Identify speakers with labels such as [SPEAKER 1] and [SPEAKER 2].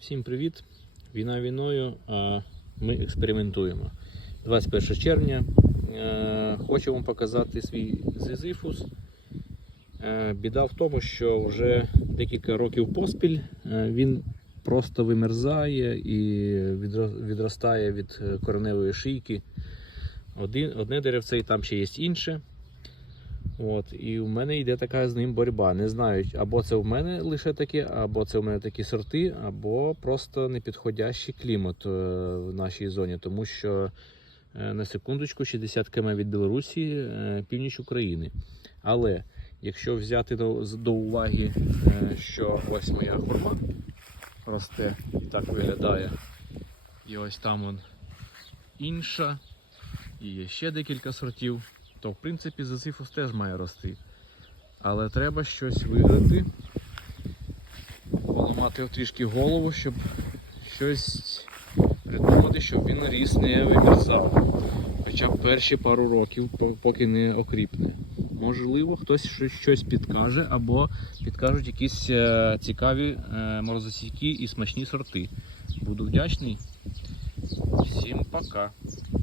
[SPEAKER 1] Всім привіт! Війна війною, а ми експериментуємо. 21 червня. Е, Хочу вам показати свій зизифус. Е, Біда в тому, що вже декілька років поспіль е, він просто вимерзає і відростає від кореневої шийки. Одне деревце і там ще є інше. От, і в мене йде така з ним боротьба. Не знаю, або це в мене лише таке, або це в мене такі сорти, або просто непідходящий клімат е, в нашій зоні, тому що е, на секундочку 60 км від Білорусі, е, північ України. Але якщо взяти до, до уваги, що ось моя хурма росте і так виглядає, і ось там он інша, і є ще декілька сортів то в принципі зазифус теж має рости. Але треба щось виграти, поламати трішки голову, щоб щось придумати, щоб він ріс не вимерзав. Хоча б перші пару років, поки не окріпне. Можливо, хтось щось- підкаже, або підкажуть якісь е, цікаві е, і смачні сорти. Буду вдячний. Всім пока.